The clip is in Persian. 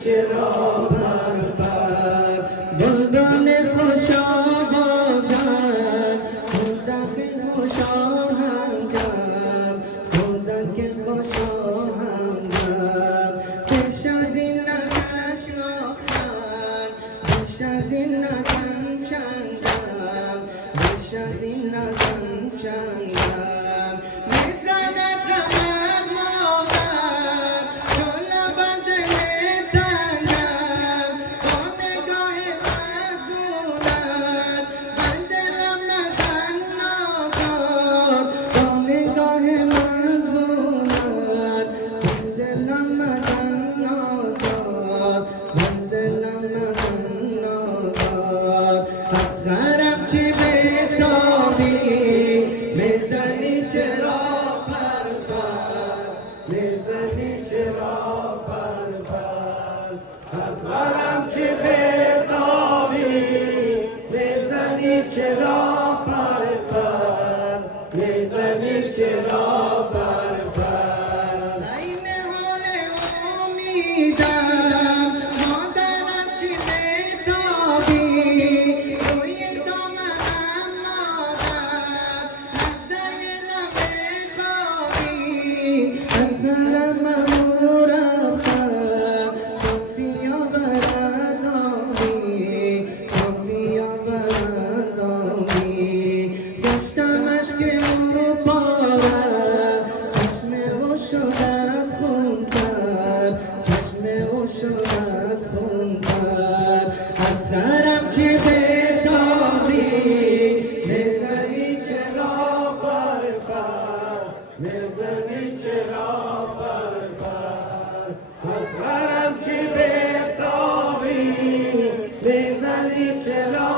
چرا بربر بلبل خوش آوازم خدا که خوش آهنگم خدا که خوش آهنگم پیش از این نشناختن پیش از این نزن چندم پیش از این نزن چندم میزنه قمر مادر شله بر دل تنگم با نگاه محزونت بر دلم نزن نازار با نگاه محزونت بر دلم نزن نازار بر دلم نزن نازار اصغرم چی بتابی میزنی چرا پرپر میزنی چرا پرپر اصغرم چی بتابی میزنی چرا پرپر میزنی چرا پرپر این حال امیدم مادر از چی بتابی روی دامنم مادر لحظه نمیخوابی از سرم امو رفتم تو بیا برداری تو بیا برداری گشتم اشک او پارد چشم او شد از خونتر چشم او شد از خونتر اصغرم چی بتابی میزنی چرا پرپر میزنی چرا پرپر اصغرم چی بتابی میزنی چرا